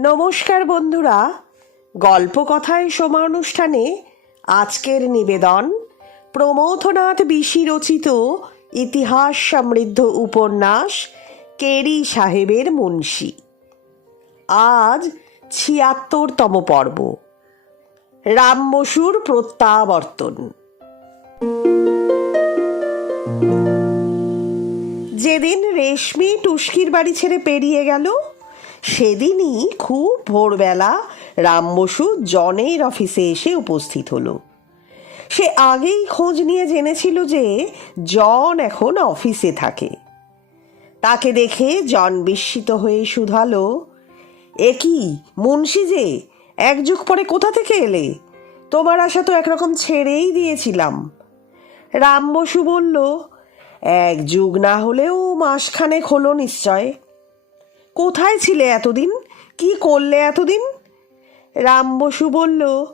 নমস্কার বন্ধুরা। গল্প কথায় সময় অনুষ্ঠানে আজকের নিবেদন। প্রমথনাথ বিশি রচিত ইতিহাস সমৃদ্ধ উপন্যাস কেরি সাহেবের মুন্সি। আজ ছিয়াত্তরতম পর্ব। রাম বসুর প্রত্যাবর্তন। যেদিন রেশমি টুস্কির বাড়ি ছেড়ে পেরিয়ে গেল সেদিনই খুব ভোরবেলা রাম বসু জনের অফিসে এসে উপস্থিত হলো। সে আগেই খোঁজ নিয়ে জেনেছিল যে জন এখন অফিসে থাকে। তাকে দেখে জন বিস্মিত হয়ে শুধালো, এ কি, মুন্সি যে, এক যুগ পরে কোথা থেকে এলে? তোমার আশা তো একরকম ছেড়েই দিয়েছিলাম। রাম বসু বলল, এক যুগ না হলেও মাসখানেক হলো নিশ্চয়। কোথায় ছিলে এতদিন? কি করলে এতদিন? রাম বসু বলল,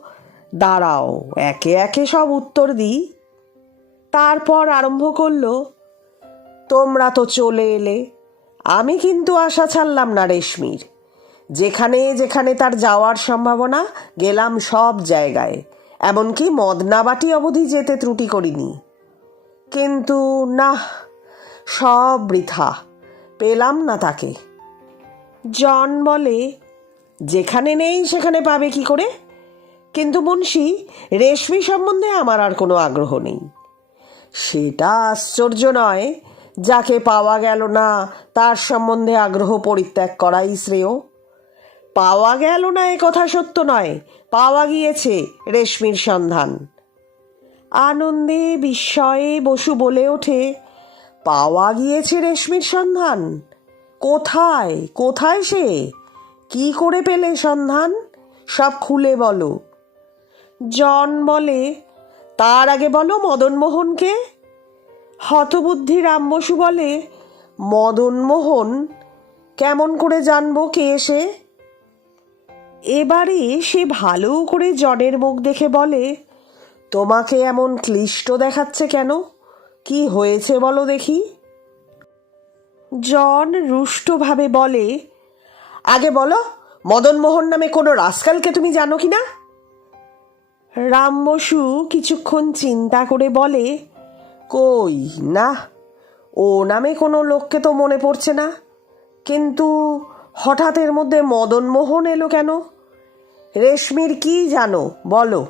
দাঁড়াও, একে একে সব উত্তর দিই। তারপর আরম্ভ করল, তোমরা তো চলে এলে, আমি কিন্তু আশা ছাড়লাম না রেশমির। যেখানে যেখানে তার যাওয়ার সম্ভাবনা, গেলাম সব জায়গায়। এমনকি মদনাবাটি অবধি যেতে ত্রুটি করিনি। কিন্তু না সব বৃথা, পেলাম না তাকে। জন বলে, যেখানে নেই সেখানে পাবে কি করে? কিন্তু মুন্সি, রেশমি সম্বন্ধে আমার আর কোনো আগ্রহ নেই। সেটা আশ্চর্য নয়, যাকে পাওয়া গেল না, তার সম্বন্ধে আগ্রহ পরিত্যাগ করাই শ্রেয়। পাওয়া গেল না এ কথা সত্য নয়, পাওয়া গিয়েছে রেশমির সন্ধান। আনন্দে বিস্ময়ে বসু বলে ওঠে, পাওয়া গিয়েছে রেশমির সন্ধান কোথায়? কোথায় সে? কি করে পেলে সন্ধান? সব খুলে বলো। জন বলে, তার আগে বলো মদনমোহনকে? হতবুদ্ধি রাম বসু বলে, মদনমোহন, কেমন করে জানব কে সে? এবারে সে ভালো করে জনের মুখ দেখে বলে, তোমাকে এমন ক্লিষ্ট দেখাচ্ছে কেন? কি হয়েছে বলো দেখি। জন রুষ্টভাবে বলে, আগে বলো, মদনমোহন নামে কোনো রাস্কালকে তুমি জানো কি না? রাম বসু কিছুক্ষণ চিন্তা করে বলে, কই, না, ও নামে কোনো লোককে তো মনে পড়ছে না। কিন্তু হঠাৎ এর মধ্যে মদনমোহন এলো কেন? রেশমির কি জানো, বলো?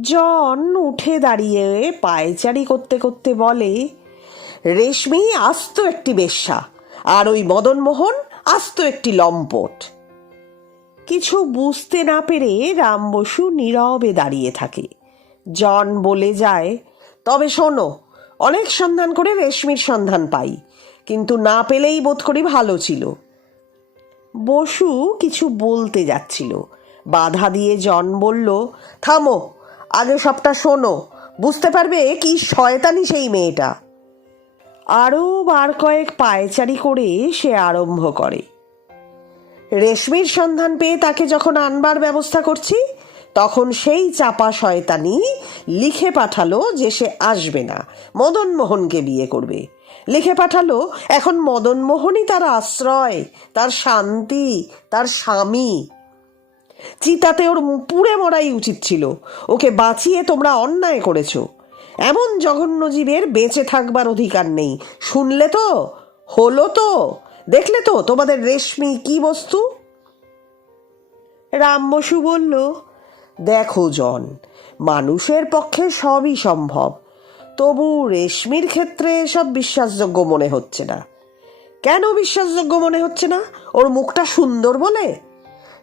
জন উঠে দাঁড়িয়ে পায়চারি করতে করতে বলে রেশমি আস্ত একটি বেশ্যা, আর ওই মদনমোহন আস্ত একটি লম্পট। কিছু বুঝতে না পেরে রাম বসু নীরবে দাঁড়িয়ে থাকে। জন বলে যায়, তবে শোনো, অনেক সন্ধান করে রেশমির সন্ধান পাই, কিন্তু না পেলেই বোধ করি ভালো ছিল। বসু কিছু বলতে যাচ্ছিল। বাধা দিয়ে জন বলল, থামো, আগে সবটা শোনো, বুঝতে পারবে কি শয়তানি সেই মেয়েটা। আরও বার কয়েক পায়চারি করে সে আরম্ভ করে। রেশমির সন্ধান পেয়ে তাকে যখন আনবার ব্যবস্থা করছি, তখন সেই চাপা শয়তানি লিখে পাঠালো যে সে আসবে না, মদনমোহনকে বিয়ে করবে। লিখে পাঠালো, এখন মদনমোহনই তার আশ্রয়, তার শান্তি, তার স্বামী। চিতাতে ওর পুড়ে মরাই উচিত ছিল। ওকে বাঁচিয়ে তোমরা অন্যায় করেছ। এমন জঘন্য জীবের বেঁচে থাকবার অধিকার নেই। শুনলে তো? হলো তো? দেখলে তো? তোমাদের রেশমি কি বস্তু? রাম বসু বলল, দেখো জন, মানুষের পক্ষে সবই সম্ভব। তবু রেশমির ক্ষেত্রে সব বিশ্বাসযোগ্য মনে হচ্ছে না। কেন বিশ্বাসযোগ্য মনে হচ্ছে না? ওর মুখটা সুন্দর বলে?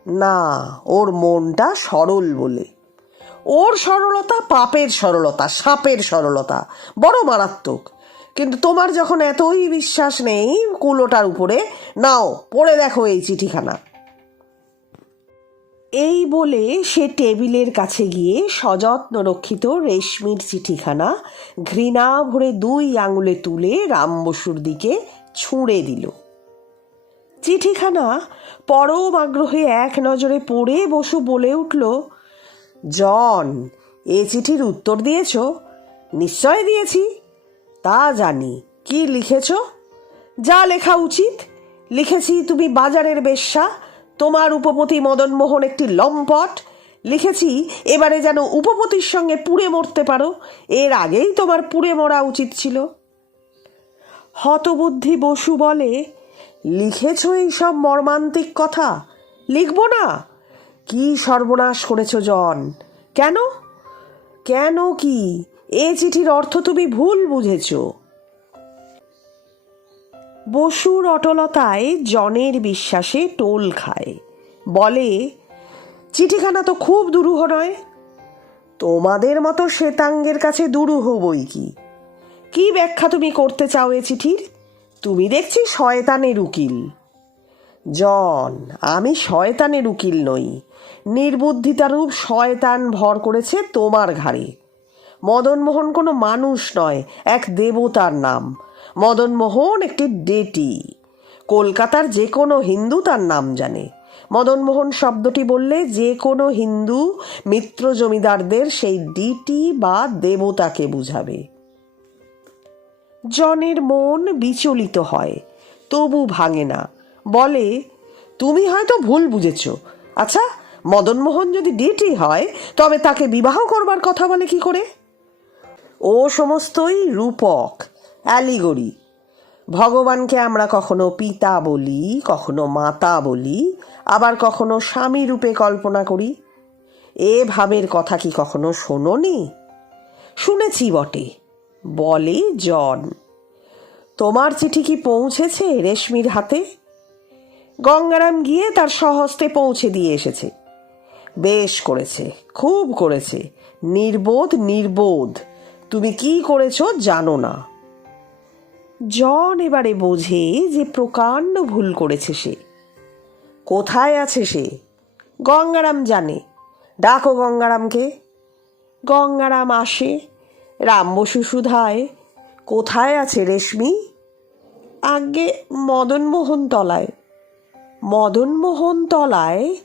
না, ওর মনটা সরল বলে। ওর সরলতা, পাপের সরলতা, সাপের সরলতা, বড় মারাত্মক। কিন্তু তোমার যখন এতই বিশ্বাস নেই কুলোটার উপরে, নাও, পড়ে দেখো এই চিঠিখানা। এই বলে সে টেবিলের কাছে গিয়ে সযত্ন রক্ষিত রেশমির চিঠিখানা ঘৃণা ভরে দুই আঙুলে তুলে রাম বসুর দিকে ছুঁড়ে দিল। চিঠিখানা পরম আগ্রহে এক নজরে পড়ে বসু বলে উঠল জন, এ চিঠির উত্তর দিয়েছ? নিশ্চয় দিয়েছি। তা জানি। কি লিখেছ? যা লেখা উচিত। লিখেছি, তুমি বাজারের বেশ্যা, তোমার উপপতি মদনমোহন একটি লম্পট। লিখেছি, এবারে যেন উপপতির সঙ্গে পুড়ে মরতে পারো। এর আগেই তোমার পুড়ে মরা উচিত ছিল। হতবুদ্ধি বসু বলে, লিখেছ এইসব মর্মান্তিক কথা? লিখব না? কি সর্বনাশ করেছ জন? কেন? কেন কি? এ চিঠির অর্থ তুমি ভুল বুঝেছ। বসুর অটলতায় জনের বিশ্বাসে টোল খায়। বলে, চিঠিখানা তো খুব দুরূহ নয়। তোমাদের মতো শ্বেতাঙ্গের কাছে দুরূহ বই কি? কি ব্যাখ্যা তুমি করতে চাও এ চিঠির? তুমি দেখছি শয়তানের উকিল। জন, আমি শয়তানের উকিল নই। নির্বুদ্ধিতারূপ শয়তান ভর করেছে তোমার ঘাড়ে। মদনমোহন কোনো মানুষ নয়, এক দেবতার নাম। মদনমোহন একটি ডেটি। কলকাতার যে কোনো হিন্দু তার নাম জানে। মদনমোহন শব্দটি বললে যে কোনো হিন্দু মিত্র জমিদারদের সেই ডিটি বা দেবতাকে বুঝাবে। জনের মন বিচলিত হয়, তবু ভাঙে না। বলে, তুমি হয়তো ভুল বুঝেছ। আচ্ছা মদনমোহন যদি ডিটি হয়, তবে তাকে বিবাহ করবার কথা বলে কি করে? ও সমস্তই রূপক, অ্যালিগরি। ভগবানকে আমরা কখনো পিতা বলি, কখনো মাতা বলি, আবার কখনো স্বামী রূপে কল্পনা করি। এ ভাবের কথা কি কখনো শোনোনি? শুনেছি বটে, বলে জন। তোমার চিঠি কি পৌঁছেছে রেশমির হাতে? গঙ্গারাম গিয়ে তার সহস্তে পৌঁছে দিয়ে এসেছে। বেশ করেছে, খুব করেছে। নির্বোধ নির্বোধ। তুমি কি করেছ জানো না। জন এবারে বোঝে যে প্রকাণ্ড ভুল করেছে সে। কোথায় আছে সে? গঙ্গারাম জানে। ডাকো গঙ্গারামকে। গঙ্গারাম আসে, রাম বসু সুধায়। কোথায় আছে রেশমি? আগে মদনমোহন তলায় মদনমোহন তলায়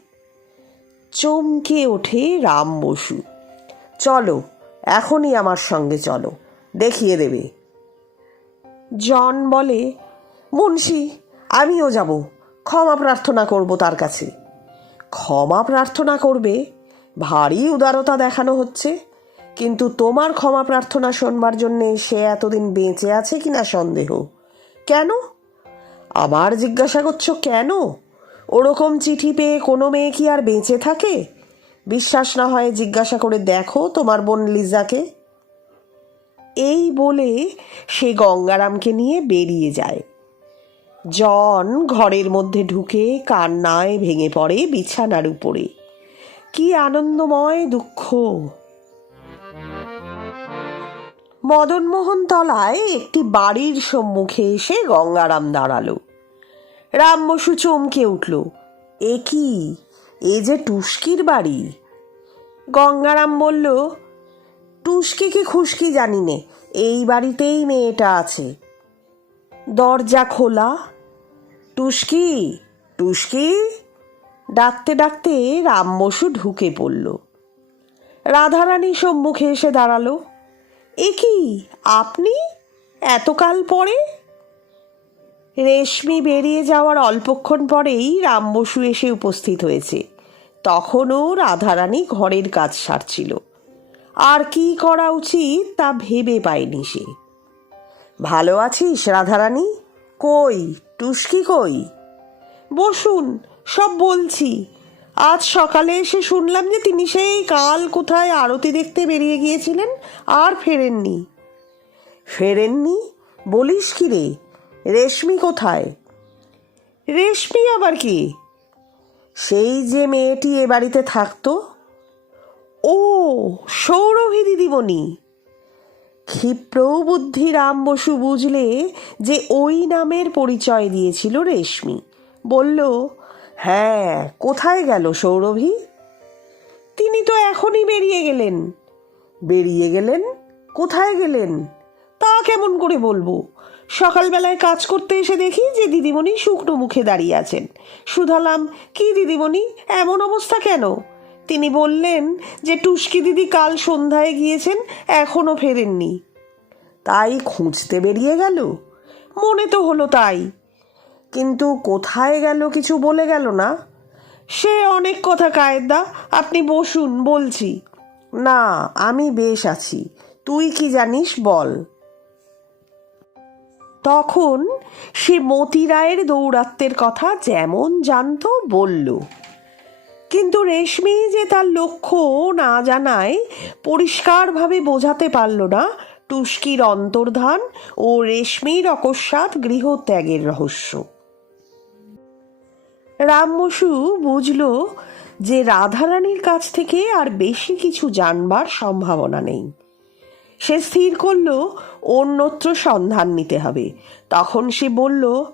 চমকে ওঠে রাম বসু। চলো, এখনই আমার সঙ্গে চলো, দেখিয়ে দেবে। জন বলে, মুন্সি, আমিও যাব, ক্ষমা প্রার্থনা করব তার কাছে। ক্ষমা প্রার্থনা করবে? ভারী উদারতা দেখানো হচ্ছে। কিন্তু তোমার ক্ষমা প্রার্থনা শোনবার জন্যে সে এতদিন বেঁচে আছে কিনা সন্দেহ? কেন? আবার জিজ্ঞাসা করছ কেন? ওরকম চিঠি পেয়ে কোনো মেয়ে কি আর বেঁচে থাকে? বিশ্বাস না হয় জিজ্ঞাসা করে দেখো তোমার বোন লিজাকে। এই বলে সে গঙ্গারামকে নিয়ে বেরিয়ে যায়। জন ঘরের মধ্যে ঢুকে কান্নায় ভেঙে পড়ে বিছানার উপরে। কি আনন্দময় দুঃখ। মদনমোহন তলায় একটি বাড়ির সম্মুখে এসে গঙ্গারাম দাঁড়াল। রাম বসু চমকে উঠল। এ কি? এ যে টুস্কির বাড়ি? গঙ্গারাম বলল, টুস্কি কি খুশকি জানি নে, এই বাড়িতেই মেয়েটা আছে। দরজা খোলা। টুস্কি? টুস্কি? ডাকতে ডাকতে রাম বসু ঢুকে পড়ল। রাধারানী সম্মুখে এসে দাঁড়াল। এ কি? আপনি? এতকাল পরে? রেশমি বেরিয়ে যাওয়ার অল্পক্ষণ পরেই রাম বসু এসে উপস্থিত হয়েছে। তখনও রাধারানী ঘরের কাজ সারছিল। আর কি করা উচিত তা ভেবে পায়নি সে। ভালো আছিস রাধারানী? কই? টুস্কি কই? বসুন, সব বলছি। আজ সকালে এসে শুনলাম যে তিনি সেই কাল কোথায় আরতি দেখতে বেরিয়ে গিয়েছিলেন আর ফেরেননি। ফেরেননি? বলিস কি রে? রেশমি কোথায়? রেশমি আবার কি? সেই যে মেয়েটি এ বাড়িতে থাকতো? ও, সৌরভী দিদিমণি। ক্ষিপ্র বুদ্ধি রাম বসু বুঝলে যে ওই নামের পরিচয় দিয়েছিল রেশমি। বলল হ্যাঁ কোথায় গেল সৌরভী? তিনি তো এখনই বেরিয়ে গেলেন। বেরিয়ে গেলেন? কোথায় গেলেন? তা কেমন করে বলব? সকালবেলায় কাজ করতে এসে দেখি যে দিদিমণি শুকনো মুখে দাঁড়িয়ে আছেন। শুধালাম কি দিদিমণি? এমন অবস্থা কেন? তিনি বললেন যে, টুস্কি দিদি কাল সন্ধ্যায় গিয়েছেন এখনও ফেরেননি। তাই খুঁজতে বেরিয়ে গেল? মনে তো হলো তাই। কিন্তু কোথায় গেল কিছু বলে গেল না। সে অনেক কথা কায়েদা, আপনি বসুন, বলছি। না, আমি বেশ আছি। তুই কি জানিস, বল। তখন সে মতি রায়ের দৌরাত্মের কথা যেমন জানত, বলল। কিন্তু রেশমি যে তার লক্ষ্য না জানায়, পরিষ্কারভাবে বোঝাতে পারল না টুস্কির অন্তর্ধান ও রেশমির অকস্মাৎ গৃহত্যাগের রহস্য। রাম বসু বুঝল যে রাধারানীর কাছ থেকে আর বেশি কিছু জানবার সম্ভাবনা নেই। সে স্থির করল, অন্যত্র সন্ধান নিতে হবে। তখন সে বলল,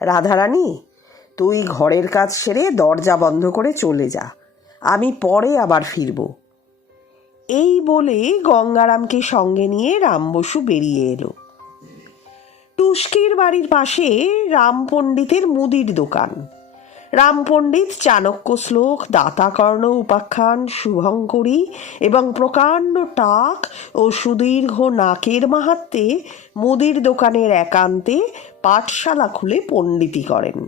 রাধারানী, তুই ঘরের কাজ সেরে দরজা বন্ধ করে চলে যা। আমি পরে আবার ফিরব। এই বলে গঙ্গারামকে সঙ্গে নিয়ে রাম বসু বেরিয়ে এলো। টুস্কির বাড়ির পাশে রাম পণ্ডিতের মুদির দোকান। রাম পণ্ডিত, চাণক্য শ্লোক দাতাকর্ণ উপাখ্যান, শুভঙ্করী এবং প্রকাণ্ড টাক ও সুদীর্ঘ নাকের মাহাত্মে মুদির দোকানের একান্তে পাঠশালা খুলে পণ্ডিতি করেন।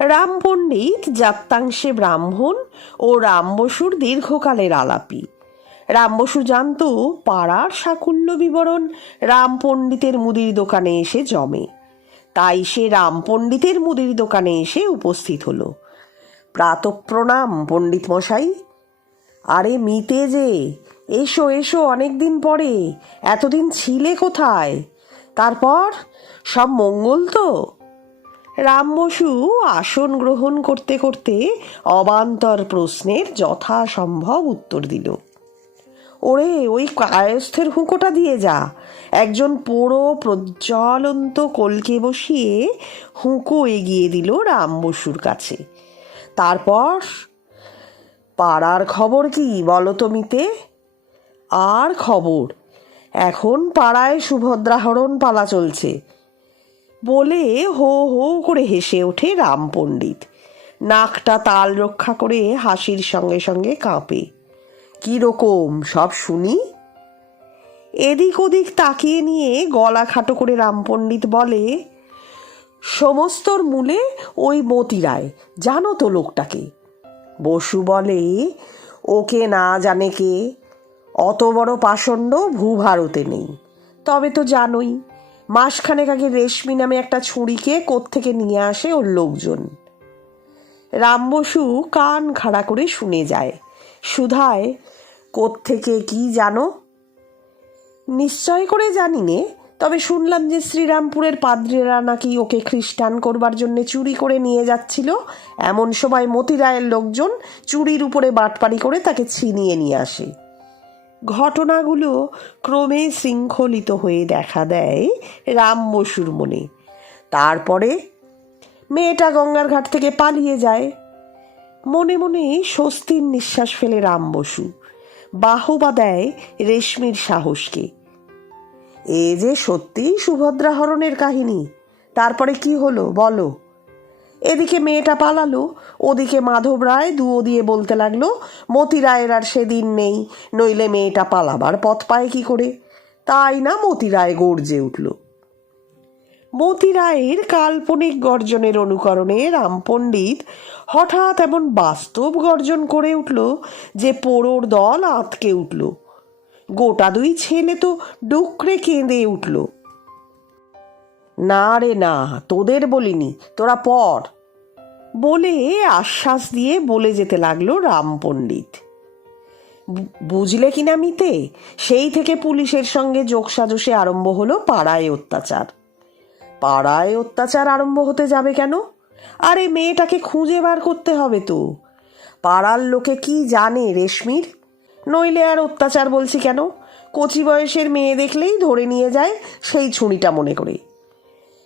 রাম পণ্ডিত যাত্রাংশে ব্রাহ্মণ ও রাম বসুর দীর্ঘকালের আলাপি। রাম বসু জানত পাড়ার সাকুল্য বিবরণ, রাম পণ্ডিতের মুদির দোকানে এসে জমে। তাই সে রাম পণ্ডিতের মুদির দোকানে এসে উপস্থিত হলো। প্রাতঃপ্রণাম, পণ্ডিত মশাই। আরে মিতে যে, এসো এসো অনেক দিন পরে। এতদিন ছিলে কোথায়? তারপর সব মঙ্গল তো? রাম বসু আসন গ্রহণ করতে করতে অবান্তর প্রশ্নের যথাসম্ভব উত্তর দিল। ওরে, ওই কায়স্থের হুঁকোটা দিয়ে যা। একজন পোড়ো, প্রজ্বলন্ত কলকে বসিয়ে হুঁকো এগিয়ে দিল রাম বসুর কাছে। তারপর, পাড়ার খবর কি বলো তো মিতে? আর খবর? এখন পাড়ায় সুভদ্রাহরণ পালা চলছে। বলে হো হো করে হেসে ওঠে রাম পণ্ডিত। নাকটা তাল রক্ষা করে হাসির সঙ্গে সঙ্গে কাঁপে। কি রকম সব শুনি? এদিক ওদিক তাকিয়ে নিয়ে গলা খাটো করে রাম পণ্ডিত বলে, সমস্তর মূলে ওই মতিরায়, জানো তো লোকটাকে? বসু বলে, ওকে না জানে কে। অত বড় পাষণ্ড ভূভারতে নেই। তবে তো জানোই, মাসখানেক আগে রেশমি নামে একটা ছুরিকে কোত্থেকে নিয়ে আসে ওর লোকজন। রাম বসু কান খাড়া করে শুনে যায়। সুধায়, কোত্থেকে কি জানো? নিশ্চয় করে জানি নে তবে শুনলাম যে শ্রীরামপুরের পাদ্রীরা নাকি ওকে খ্রিস্টান করবার জন্য চুরি করে নিয়ে যাচ্ছিল। এমন সময় মতিরায়ের লোকজন চুরির উপরে বাটপাড়ি করে তাকে ছিনিয়ে নিয়ে আসে। ঘটনাগুলো ক্রমে শৃঙ্খলিত হয়ে দেখা দেয় রাম বসুর মনে। তারপরে মেয়েটা গঙ্গার ঘাট থেকে পালিয়ে যায়। মনে মনে স্বস্তির নিঃশ্বাস ফেলে রাম বসু। বাহবা দেয় রেশমির সাহসকে। এ যে সত্যিই সুভদ্রা হরণের কাহিনী। তারপরে কি হলো, বলো। এদিকে মেয়েটা পালালো, ওদিকে মাধব রায় দুও দিয়ে বলতে লাগল, মতি রায়ের আর সেদিন নেই, নইলে মেয়েটা পালাবার পথ পায় কি করে? তাই না মতি রায় গর্জে উঠল। মতি রায়ের কাল্পনিক গর্জনের অনুকরণে রাম পণ্ডিত হঠাৎ এমন বাস্তব গর্জন করে উঠল যে পোড়োর দল আঁতকে উঠল। গোটা দুই ছেলে তো ডুকরে কেঁদে উঠল। না রে না, তোদের বলিনি, তোরা পর বলে আশ্বাস দিয়ে বলে যেতে লাগল রাম পণ্ডিত। বুঝলে কিনা মিতে, সেই থেকে পুলিশের সঙ্গে যোগসাজসে আরম্ভ হলো পাড়ায় অত্যাচার। পাড়ায় অত্যাচার আরম্ভ হতে যাবে কেন? আরে মেয়েটাকে খুঁজে বার করতে হবে তো। পাড়ার লোকে কি জানে রেশমির? নইলে আর অত্যাচার বলছি কেন? কচি বয়সের মেয়ে দেখলেই ধরে নিয়ে যায় সেই ছুরিটা মনে করে।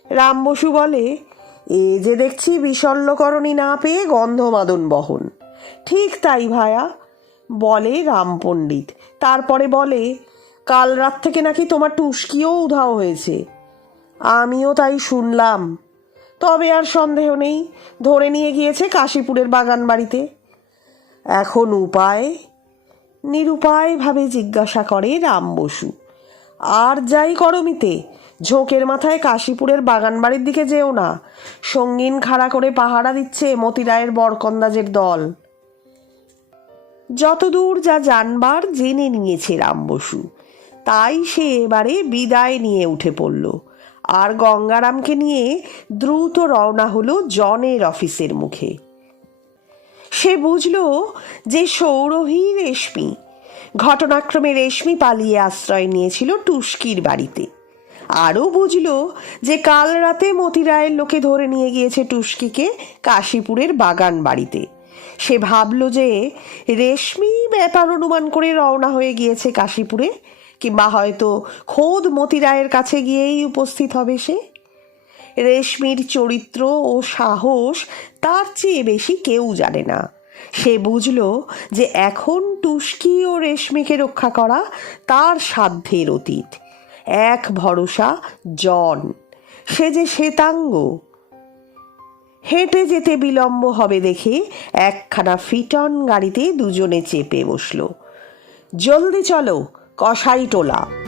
রাম বসু বলে, এ যে দেখছি বিশল্যকরণী না পেয়ে গন্ধমাদন বহন। ঠিক তাই ভায়া। বলে রাম পণ্ডিত। তারপরে বলে, কাল রাত থেকে নাকি তোমার টুস্কিও উধাও হয়েছে। আমিও তাই শুনলাম। তবে আর সন্দেহ নেই। ধরে নিয়ে গিয়েছে কাশীপুরের বাগান বাড়িতে এখন উপায়? নিরুপায়ভাবে জিজ্ঞাসা করে রাম বসু। আর যাই করমিতে ঝোঁকের মাথায় কাশীপুরের বাগান বাড়ির দিকে যেও না। সঙ্গিন খাড়া করে পাহারা দিচ্ছে মতিরায়ের বরকন্দাজের দল। যতদূর যা জানবার জেনে নিয়েছে রাম বসু। তাই সে এবারে বিদায় নিয়ে উঠে পড়ল। আর গঙ্গারামকে নিয়ে দ্রুত রওনা হলো জনের অফিসের মুখে। সে বুঝল যে সৌরভী রেশমি, ঘটনাক্রমে রেশমি পালিয়ে আশ্রয় নিয়েছিল টুস্কির বাড়িতে। আরও বুঝল যে কাল রাতে মতিরায়ের লোকে ধরে নিয়ে গিয়েছে টুস্কিকে কাশীপুরের বাগান বাড়িতে। সে ভাবল যে রেশমি ব্যাপার অনুমান করে রওনা হয়ে গিয়েছে কাশীপুরে। কিংবা হয়তো খোদ মতিরায়ের কাছে গিয়েই উপস্থিত হবে সে? রেশমির চরিত্র ও সাহস তার চেয়ে বেশি কেউ জানে না। সে বুঝল যে এখন টুস্কি ও রেশমিকে রক্ষা করা তার সাধ্যের অতীত। এক ভরসা জন। সে যে শ্বেতাঙ্গ। হেঁটে যেতে বিলম্ব হবে দেখে একখানা ফিটন গাড়িতে দুজনে চেপে বসল। জলদি চলো কসাই টোলা।